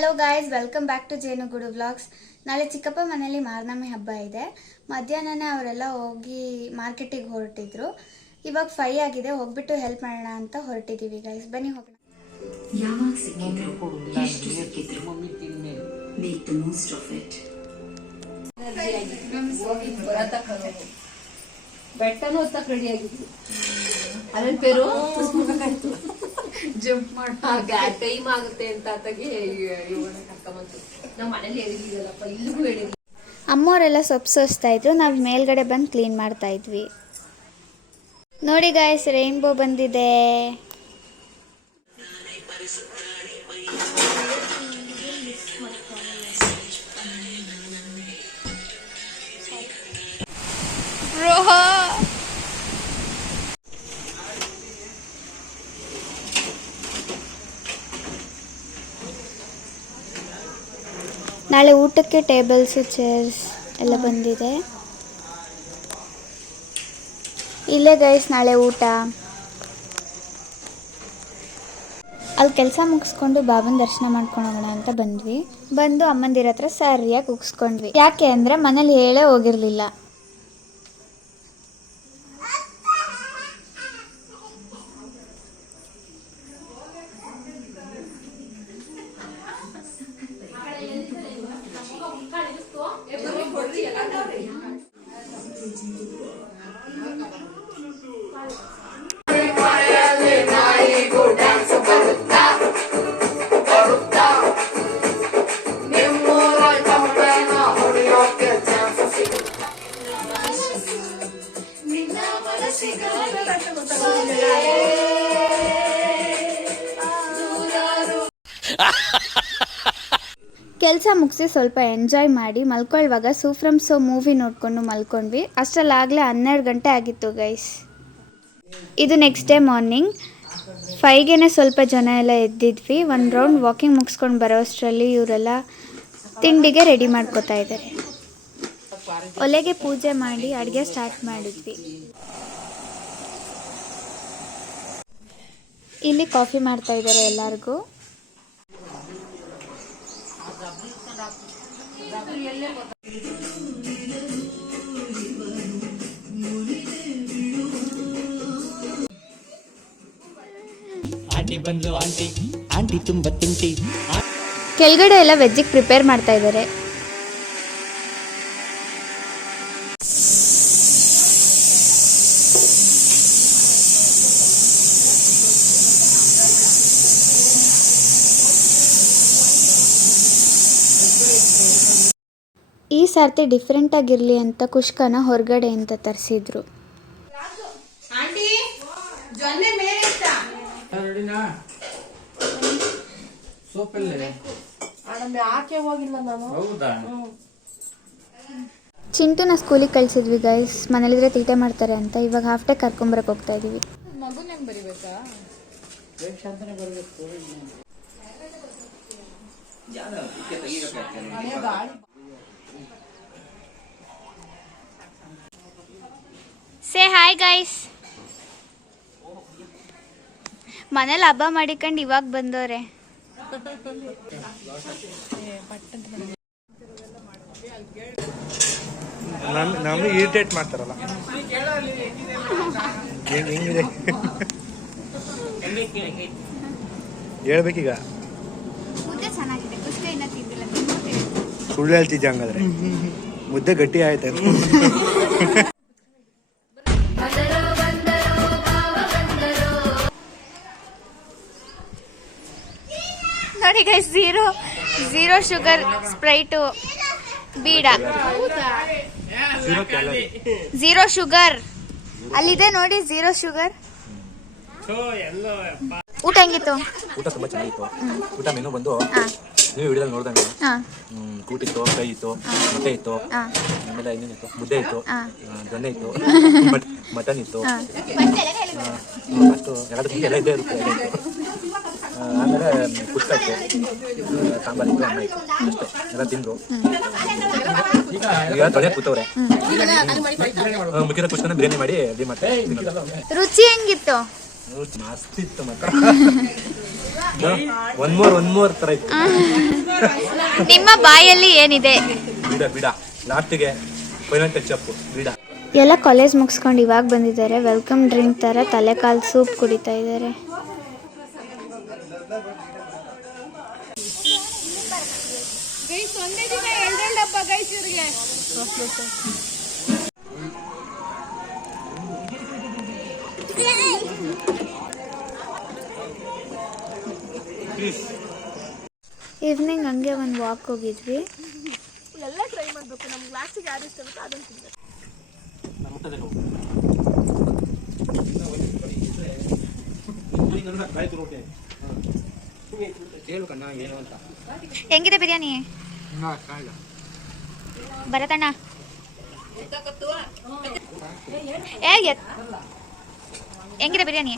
Hello guys, welcome back to Jenugudu vlogs. ನಾಳೆ ಚಿಕ್ಕಪ್ಪ ಮನೆಯಲ್ಲಿ ಮಾರ್ನಮಿ ಹಬ್ಬ ಇದೆ. ಮಧ್ಯಾಹ್ನನೇ ಅವರೆಲ್ಲ ಹೋಗಿ ಮಾರ್ಕೆಟಿಗೆ ಹೊರಟಿದ್ರು. ಇವಾಗ 5 ಆಗಿದೆ, ಹೋಗ್ಬಿಟ್ಟು ಹೆಲ್ಪ್ ಮಾಡೋಣ ಅಂತ ಹೊರಟಿದ್ದೀವಿ ಗೈಸ್. ಬನ್ನಿ ಹೋಗೋಣ. ಯಾವಾಗ ಸಿಕ್ಕಿದ್ರು ಎಷ್ಟು ಸಿಕ್ಕಿದ್ರು make the most of it. ಬೆಟ್ಟನೂ ಹೊತ್ತಕ್ ರೆಡಿ ಆಗಿದ್ವಿ. ಅದೇನ್ ಪೇರು ಜಂಪ್ ಟೈಮ್ ಆಗುತ್ತೆ ಅಂತ ಆತಗೆ ಕರ್ಕೊಂಬಂತು. ನಾವು ಮನೇಲಿ ಹೇಳಿದ್ವಲ್ಲಪ್ಪ, ಇಲ್ಲಿಗೂ ಹೇಳಿದ್ವಿ. ಅಮ್ಮವರೆಲ್ಲ ಸೊಪ್ಪು ಸೋಸ್ತಾ ಇದ್ರು, ನಾವು ಮೇಲ್ಗಡೆ ಬಂದು ಕ್ಲೀನ್ ಮಾಡ್ತಾ ಇದ್ವಿ. ನೋಡಿ ಗಾಯ್ಸ್, ರೈನ್ಬೋ ಬಂದಿದೆ. ನಾಳೆ ಊಟಕ್ಕೆ ಟೇಬಲ್ಸ್ ಚೇರ್ಸ್ ಎಲ್ಲ ಬಂದಿದೆ. ಇಲ್ಲೇ ಗೈಸ್ ನಾಳೆ ಊಟ. ಅಲ್ಲಿ ಕೆಲಸ ಮುಗಿಸ್ಕೊಂಡು ಬಾಬನ ದರ್ಶನ ಮಾಡ್ಕೊಂಡು ಹೋಗೋಣ ಅಂತ ಬಂದು ಅಮ್ಮಂದಿರ ಹತ್ರ ಸರಿಯಾಗಿ ಕುಗ್ಸ್ಕೊಂಡ್ವಿ. ಯಾಕೆ ಅಂದರೆ ಮನೇಲಿ ಹೇಳೇ ಹೋಗಿರಲಿಲ್ಲ. ಕೆಲಸ ಮುಗಿಸಿ ಸ್ವಲ್ಪ ಎಂಜಾಯ್ ಮಾಡಿ ಮಲ್ಕೊಳ್ಳುವಾಗ ಸೂಫ್ರಮ್ ಸೋ ಮೂವಿ ನೋಡಿಕೊಂಡು ಮಲ್ಕೊಂಡ್ವಿ. ಅಷ್ಟರಲ್ಲಾಗಲೇ 12 ಗಂಟೆ ಆಗಿತ್ತು ಗೈಸ್. ಇದು ನೆಕ್ಸ್ಟ್ ಡೇ ಮಾರ್ನಿಂಗ್ 5ಗೆ ಸ್ವಲ್ಪ ಜನ ಎಲ್ಲ ಎದ್ದಿದ್ವಿ. ಒಂದು ರೌಂಡ್ ವಾಕಿಂಗ್ ಮುಗಿಸ್ಕೊಂಡು ಬರೋ ಅಷ್ಟರಲ್ಲಿ ಇವರೆಲ್ಲ ತಿಂಡಿಗೆ ರೆಡಿ ಮಾಡ್ಕೋತಾ ಇದ್ದಾರೆ. ಒಲೆಗೆ ಪೂಜೆ ಮಾಡಿ ಅಡುಗೆ ಸ್ಟಾರ್ಟ್ ಮಾಡಿದ್ವಿ. ಇಲ್ಲಿ ಕಾಫಿ ಮಾಡ್ತಾ ಇದ್ದಾರೆ ಎಲ್ಲರಿಗೂ. ಕೆಳಗಡೆ ಎಲ್ಲ ವೆಜ್ಜಿಗೆ ಪ್ರಿಪೇರ್ ಮಾಡ್ತಾ ಇದ್ದಾರೆ. ಈ ಸರ್ತಿ ಡಿಫ್ರೆಂಟ್ ಆಗಿರಲಿ ಅಂತ ಕುಷ್ಕನ ಹೊರಗಡೆ ಅಂತ ತರಿಸಿದ್ರು. ಚಿಂಟುನ ಸ್ಕೂಲಿಗೆ ಕಳಿಸಿದ್ವಿ ಗೈಸ್, ಮನೇಲಿದ್ರೆ ತೀಟೆ ಮಾಡ್ತಾರೆ ಅಂತ. ಇವಾಗ ಹಾಫ್ ಡೇ ಕರ್ಕೊಂಬರಕ್ಕೆ ಹೋಗ್ತಾ ಇದೀವಿ. Say hi guys. ಮನೇಲಿ ಹಬ್ಬ ಮಾಡಿಕೊಂಡು ಇವಾಗ ಬಂದವ್ರೆ. ನಮ್ಗೆ ಇರಿಟೇಟ್ ಮಾಡ್ತಾರಲ್ಲ. ಹೆಂಗಿದೆ ಹೇಳ್ಬೇಕೀಗ. ಸುಳ್ಳು ಹೇಳ್ತಿದ್ದೆ ಹಂಗಾದ್ರೆ. ಮುದ್ದೆ ಗಟ್ಟಿ ಆಯ್ತು. ನೋಡಿ ಗೈಸ್, ಝೀರೋ ಶುಗರ್ ಸ್ಪ್ರೈಟು ಬೀಡ. ಝೀರೋ ಶುಗರ್ ಅಲ್ಲಿದೆ ನೋಡಿ, ಝೀರೋ ಶುಗರ್. ಊಟ ಹೆಂಗಿತ್ತು? ಊಟ ತುಂಬಾ ಚೆನ್ನಾಗಿತ್ತು. ಊಟ ಮೆನು ಬಂದು ನೀವು ವಿಡಿಯೋದಲ್ಲಿ ನೋಡ್ದಂಗೆ ಕೂಟ್ ಇತ್ತು, ಫ್ರೈ ಇತ್ತು, ಮೊಟ್ಟೆ ಇತ್ತು, ಆಮೇಲೆ ಇನ್ನೇನಿತ್ತು, ಮುದ್ದೆ ಇತ್ತು, ದೊನ್ನೆ ಇತ್ತು, ಮಟನ್ ಇತ್ತು. ಅಷ್ಟು ಎಲ್ಲ ಇದ್ದೇ ಇರುತ್ತೆ. ಆಮೇಲೆ ಪುಸ್ತಕ ಇತ್ತು, ಸಾಂಬಾರು ಇತ್ತು, ಅನ್ನ ಇತ್ತು. ಅಷ್ಟೇ ಎಲ್ಲ ತಿಂದರು. ಈಗ ತೊಳೆ ಕೂತವ್ರೆ. ಮುಖ್ಯದ ಕುಷ್ಕನ ಬಿರಿಯಾನಿ ಮಾಡಿ ರೆಡಿ ಮಾಡ್ತಾರೆ. ರುಚಿ ಹೆಂಗಿತ್ತು? ಮಸ್ತ್ ಇತ್ತು. ಮತ್ತೆ ಒನ್ ಮೋರ್ ತರ ಇತ್ತು. ನಿಮ್ಮ ಬಾಯಲ್ಲಿ ಏನಿದೆ? ಬಿಡ ಲಾಸ್ಟಿಗೆ ಫೈನಲ್ ಟಚ್ ಅಪ್ ಬಿಡ. ಎಲ್ಲ ಕಾಲೇಜ್ ಮುಗಿಸ್ಕೊಂಡು ಇವಾಗ ಬಂದಿದ್ದಾರೆ. ವೆಲ್ಕಮ್ ಡ್ರಿಂಕ್ ಥರ ತಲೆಕಾಲು ಸೂಪ್ ಕುಡಿತಾ ಇದ್ದಾರೆ. ಈವ್ನಿಂಗ್ ಹಂಗೆ ಒಂದು ವಾಕ್ ಹೋಗಿದ್ವಿ. ಹೆಂಗಿದೆ ಬಿರಿಯಾನಿ? ಭರತಣ್ಣ ಹೆಂಗಿದೆ ಬಿರಿಯಾನಿ?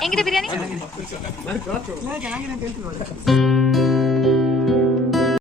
ಹೆಂಗಿದೆ ಬಿರಿಯಾನಿ?